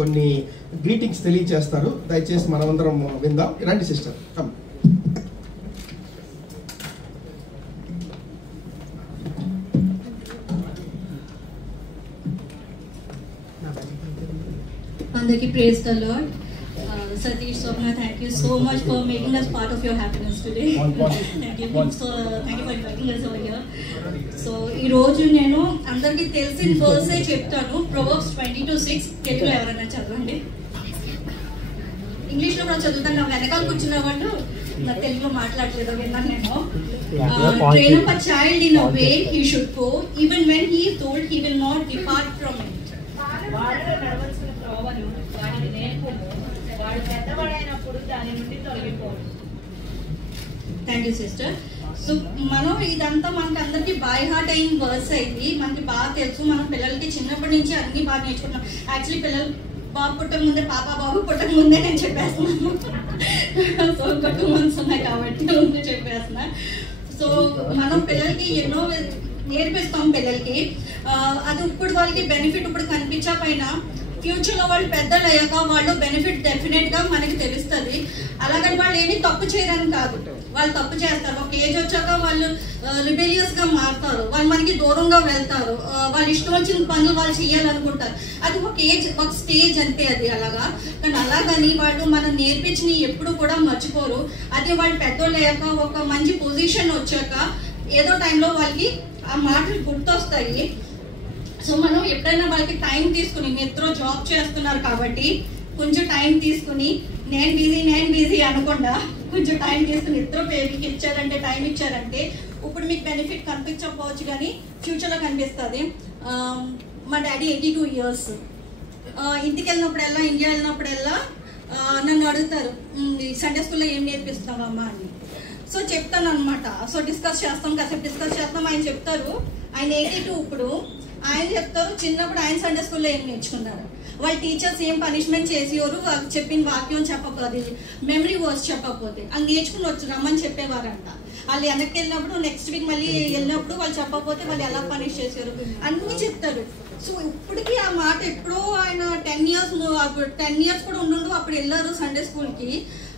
కొన్ని గ్రీటింగ్స్ తెలియజేస్తారు. దయచేసి మనమందరం విందాం. రండి సిస్టర్, కమ్. అందరికీ praise the lord. Satish, Swapna, thank you so much for making us part of your happiness today. Thank you for inviting us over here. So ఈ రోజు నేను అందరికీ తెలిసిన వర్సే చెప్తాను. Proverbs 22:6 తెలుగులో ఎవరైనా చదవండి. ఇంగ్లీష్లో కూడా చదువుతాను. నా వెనకాల కూర్చున్న వాళ్ళు నా తెలుగులో మాట్లాడలేదు విన్నాను నేను. Train up a child in a way he should go, even when he is old he will not depart from it. వాడిలో నడవలసిన త్రోవను వాడికి నేర్పుము, వాడు పెద్దవాడైనప్పుడు దాని నుండి తొలగిపోడు. Thank you sister. సో మనం ఇదంతా మనకి అందరికి బై హార్ట్ అయిన వర్స్ అయింది, మనకి బాగా తెలుసు. మనం పిల్లలకి చిన్నప్పటి నుంచి అన్ని బాగా నేర్చుకుంటున్నాం. యాక్చువల్లీ పిల్లలు బాబు పుట్టక ముందే బాబు పుట్టక ముందే నేను చెప్పేస్తున్నాను. సో ఒక 2 months ఉన్నాయి కాబట్టి ముందే చెప్పేస్తున్నా. సో మనం పిల్లలకి ఎన్నో నేర్పిస్తాం పిల్లలకి. అది ఇప్పుడు వాళ్ళకి బెనిఫిట్ ఇప్పుడు కనిపించకపోయినా ఫ్యూచర్లో వాళ్ళు పెద్దలు అయ్యాక వాళ్ళు బెనిఫిట్ డెఫినెట్గా మనకి తెలుస్తుంది. అలాగని వాళ్ళు ఏమీ తప్పు చేయరని కాదు, వాళ్ళు తప్పు చేస్తారు. ఒక ఏజ్ వచ్చాక వాళ్ళు రిబెలియస్గా మారుతారు, వాళ్ళు మనకి దూరంగా వెళ్తారు, వాళ్ళు ఇష్టం వచ్చిన పనులు వాళ్ళు చేయాలనుకుంటారు. అది ఒక ఏజ్, ఒక స్టేజ్ అంతే అది అలాగా. కానీ అలాగని వాళ్ళు మనం నేర్పించినవి ఎప్పుడు కూడా మర్చిపోరు. అదే వాళ్ళు పెద్దోళ్ళు అయ్యాక ఒక మంచి పొజిషన్ వచ్చాక ఏదో టైంలో వాళ్ళకి ఆ మాటలు గుర్తొస్తాయి. సో మనం ఎప్పుడైనా వాళ్ళకి టైం తీసుకుని, మిత్రో జాబ్ చేస్తున్నారు కాబట్టి కొంచెం టైం తీసుకుని నేను బిజీ అనకుండా కొంచెం టైం తీసుకుని ఇద్దరు బేబీకి ఇచ్చారంటే, టైం ఇచ్చారంటే ఇప్పుడు మీకు బెనిఫిట్ కనిపించకపోవచ్చు కానీ ఫ్యూచర్లో కనిపిస్తుంది. మా డాడీ 82 years. ఇంటికి వెళ్ళినప్పుడల్లా, ఇండియా వెళ్ళినప్పుడల్లా నన్ను అడుగుతారు సండే స్కూల్లో ఏం నేర్పిస్తున్నావమ్మా అని. సో చెప్తాను అనమాట. సో డిస్కస్ చేస్తాం, కాసేపు డిస్కస్ చేస్తాం. ఆయన చెప్తారు, ఆయన 82 ఇప్పుడు. ఆయన చెప్తారు చిన్నప్పుడు ఆయన సండే స్కూల్లో ఏం నేర్చుకున్నారు, వాళ్ళ టీచర్స్ ఏం పనిష్మెంట్ చేసేవారు, వాళ్ళు చెప్పిన వాక్యం చెప్పకపోతే, మెమరీ వర్డ్స్ చెప్పకపోతే అది నేర్చుకుని వచ్చి రమ్మని చెప్పేవారంట. వాళ్ళు వెనక్కి వెళ్ళినప్పుడు, నెక్స్ట్ వీక్ మళ్ళీ వెళ్ళినప్పుడు వాళ్ళు చెప్పకపోతే వాళ్ళు ఎలా పనిష్ చేశారు అన్నీ చెప్తారు. సో ఇప్పటికీ ఆ మాట ఎప్పుడో ఆయన 10 years కూడా ఉండు అప్పుడు వెళ్ళారు సండే స్కూల్కి.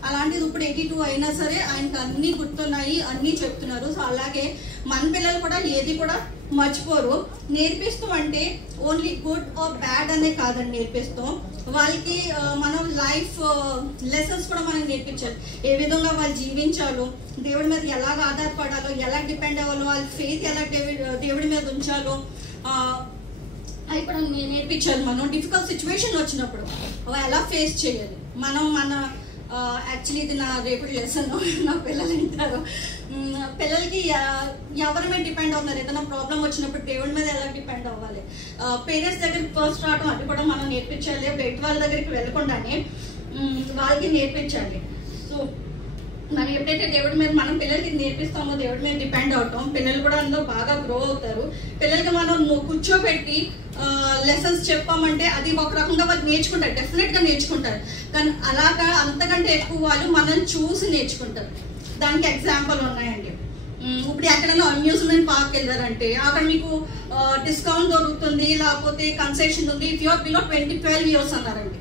అలాంటిది ఇప్పుడు 82 అయినా సరే ఆయనకు అన్నీ గుర్తున్నాయి, అన్నీ చెప్తున్నారు. సో అలాగే మన పిల్లలు కూడా ఏది కూడా మర్చిపోరు. నేర్పిస్తూ అంటే ఓన్లీ గుడ్ ఆర్ బ్యాడ్ అనే కాదండి నేర్పిస్తాం. వాళ్ళకి మనం లైఫ్ లెసన్స్ కూడా మనం నేర్పించాలి. ఏ విధంగా వాళ్ళు జీవించాలో, దేవుడి మీద ఎలాగ ఆధారపడాలో, ఎలా డిపెండ్ అవ్వాలో, వాళ్ళ ఫెయిత్ ఎలా దేవుడి మీద ఉంచాలో అవి కూడా నేర్పించాలి. మనం డిఫికల్ట్ సిచ్యువేషన్ వచ్చినప్పుడు ఎలా ఫేస్ చేయాలి. మనం మన యాక్చువల్లీ ఇది నా రేపటి లెసన్. నా పిల్లలు వింటారు. పిల్లలకి ఎవరి మీద డిపెండ్ అవుతున్నారు, ఏదైనా ప్రాబ్లం వచ్చినప్పుడు దేవుడి మీద ఎలా డిపెండ్ అవ్వాలి, పేరెంట్స్ దగ్గరికి ఫస్ట్ రావడం అది కూడా మనం నేర్పించాలి. బయట వాళ్ళ దగ్గరికి వెళ్ళకుండానే వాళ్ళకి నేర్పించాలి. సో మనం ఎప్పుడైతే దేవుడి మీద మనం పిల్లలకి నేర్పిస్తామో, దేవుడి మీద డిపెండ్ అవటం, పిల్లలు కూడా అందులో బాగా గ్రో అవుతారు. పిల్లలకి మనం కూర్చోబెట్టి లెసన్స్ చెప్పామంటే అది ఒక రకంగా వాళ్ళు నేర్చుకుంటారు, డెఫినెట్గా నేర్చుకుంటారు. కానీ అలాగా అంతకంటే ఎక్కువ వాళ్ళు మనం చూసి నేర్చుకుంటారు. దానికి ఎగ్జాంపుల్ ఉన్నాయండి. ఇప్పుడు ఎక్కడైనా అమ్యూజ్మెంట్ పార్క్ వెళ్ళారంటే అక్కడ మీకు డిస్కౌంట్ దొరుకుతుంది, లేకపోతే కన్సెషన్ ఉంది ఇఫ్ యూఆర్ బిలో 12 years అన్నారండి.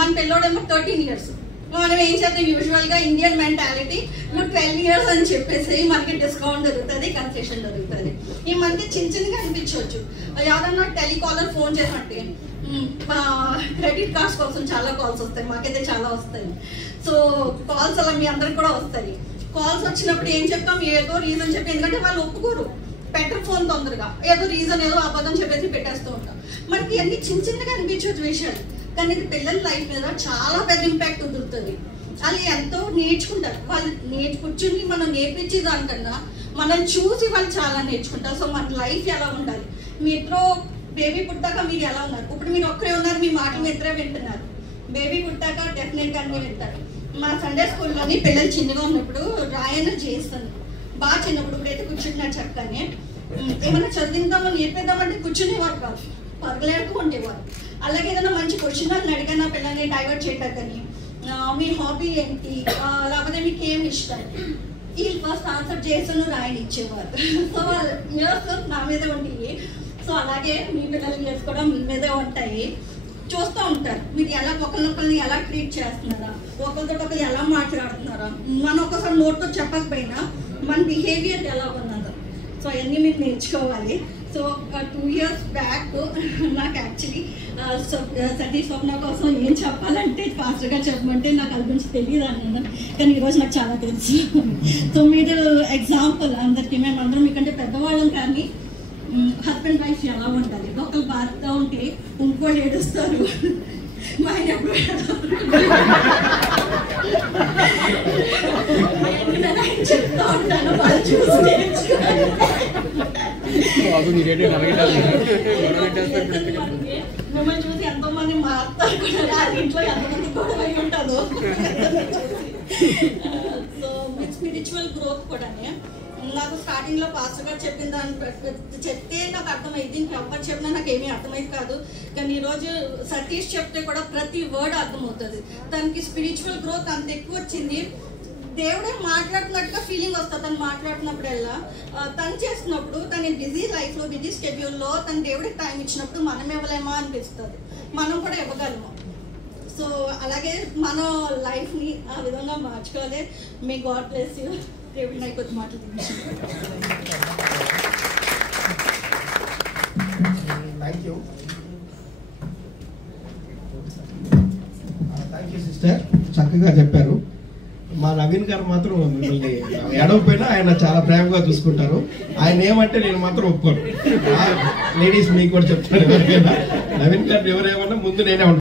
మన పిల్లోడేమో 13 years. మనం ఏం చేద్దాం, యూజువల్గా ఇండియన్ మెంటాలిటీ నువ్వు 12 years అని చెప్పేసి మనకి డిస్కౌంట్ దొరుకుతుంది, కన్సెషన్ దొరుకుతుంది. ఈ మనకి చిన్నగా అనిపించవచ్చు. ఎవరన్నా టెలికాలర్ ఫోన్ చేసినట్టే క్రెడిట్ కార్డ్స్ కోసం చాలా కాల్స్ వస్తాయి, మాకైతే చాలా వస్తాయి. సో కాల్స్ అలా మీ అందరికి కూడా వస్తాయి. కాల్స్ వచ్చినప్పుడు ఏం చెప్తాం, ఏదో రీజన్ చెప్పి, ఎందుకంటే వాళ్ళు ఒప్పుకోరు పెట్టరు ఫోన్ తొందరగా, ఏదో రీజన్ ఏదో అబద్ధం చెప్పేసి పెట్టేస్తూ ఉంటాం. మనకి అన్ని చిన్నగా అనిపించవచ్చు విషయాలు, కానీ ఇది పిల్లల లైఫ్ మీద చాలా పెద్ద ఇంపాక్ట్ వదులుతుంది. వాళ్ళు ఎంతో నేర్చుకుంటారు. వాళ్ళు కూర్చుని మనం నేర్పించే దానికన్నా మనం చూసి వాళ్ళు చాలా నేర్చుకుంటారు. సో మన లైఫ్ ఎలా ఉండాలి, మీ ఇద్దరు బేబీ పుట్టాక మీరు ఎలా ఉన్నారు, ఇప్పుడు మీరు ఒక్కరే ఉన్నారు, మీ మాటలు ఇద్దరే వింటున్నారు. బేబీ పుట్టాక డెఫినెట్గా అన్నీ వింటారు. మా సండే స్కూల్లోని పిల్లలు చిన్నగా ఉన్నప్పుడు రాయను చేస్తాను, బాగా చిన్నప్పుడు. ఇప్పుడైతే కూర్చుంటున్నారు చక్కగానే. ఏమైనా చదివిద్దామో నేర్పిద్దామంటే కూర్చునేవారు కాదు, పగలేడుతూ ఉండేవారు. అలాగే ఏదైనా మంచి క్వశ్చన్ అని అడిగినా పిల్లల్ని డైవర్ట్ చేయటని, మీ హాబీ ఏంటి, లేకపోతే మీకు ఏమి ఇష్టం, ఈ ఫస్ట్ ఆన్సర్ చేసాను రాయని ఇచ్చేవారు. సో వాళ్ళ ఇయర్స్ నా మీదే ఉంటాయి. సో అలాగే మీ పిల్లల ఇయర్స్ కూడా మీ మీదే ఉంటాయి. చూస్తూ ఉంటారు. మీరు ఎలా ఒకరినొకరిని ఎలా ట్రీట్ చేస్తున్నారా, ఒకరితో ఒకరు ఎలా మాట్లాడుతున్నారా, మనం ఒకసారి నోట్తో చెప్పకపోయినా మన బిహేవియర్ ఎలా ఉన్నదో. సో అవన్నీ మీరు నేర్చుకోవాలి. సో 2 years బ్యాక్ నాకు యాక్చువల్లీ సతీ స్వప్న కోసం ఏం చెప్పాలంటే ఫాస్ట్గా చెప్పమంటే నాకు అది గురించి తెలియదు అన్నాను, కానీ ఈరోజు నాకు చాలా తెలుసు. సో మీరు ఎగ్జాంపుల్ అందరికీ మేమందరం మీకంటే పెద్దవాళ్ళం, కానీ హస్బెండ్ వైఫ్ ఎలా ఉండాలి, ఒకరు బాధతో ఉంటే ఇంకోటి ఏడుస్తారు, మా ఆయన ఎప్పుడు చెప్తా ఉంటాను వాళ్ళు చూసి మిమ్మల్ని చూసి ఎంతో మంది మారుతారు కూడా, ఇంట్లో ఎంతమంది గొడవ అయి ఉంటుందో. సో స్పిరిచువల్ గ్రోత్ కూడా నాకు స్టార్టింగ్ లో పాస్టర్ గారు చెప్పిన దాన్ని చెప్తే నాకు అర్థమైంది, ఇంకెవ్వరు చెప్పినా నాకు ఏమీ అర్థమైంది కాదు. కానీ ఈరోజు సతీష్ చెప్తే కూడా ప్రతి వర్డ్ అర్థమవుతుంది. తనకి స్పిరిచువల్ గ్రోత్ అంత ఎక్కువ వచ్చింది, దేవుడే మాట్లాడుతున్నట్టుగా ఫీలింగ్ వస్తుంది తను మాట్లాడుతున్నప్పుడల్లా. తను చేస్తున్నప్పుడు తన బిజీ లైఫ్లో బిజీ షెడ్యూల్లో తను దేవుడికి టైం ఇచ్చినప్పుడు మనం ఇవ్వలేమా అనిపిస్తుంది, మనం కూడా ఇవ్వగలము. సో అలాగే మన లైఫ్ని ఆ విధంగా మార్చుకోవాలి. May God bless you. దేవుడి నాకు కొద్ది మాటలు థ్యాంక్ యూ సిస్టర్, చక్కగా చెప్పారు. మా నవీన్ గారు మాత్రం మిమ్మల్ని ఎడవపోయినా ఆయన చాలా ప్రేమగా చూసుకుంటారు. ఆయన ఏమంటే నేను మాత్రం ఒప్పుకోను. లేడీస్ మీకు కూడా చెప్తాను, ఎవరికైనా నవీన్ గారు ఎవరేమన్నా ముందు నేనే ఉంటాను.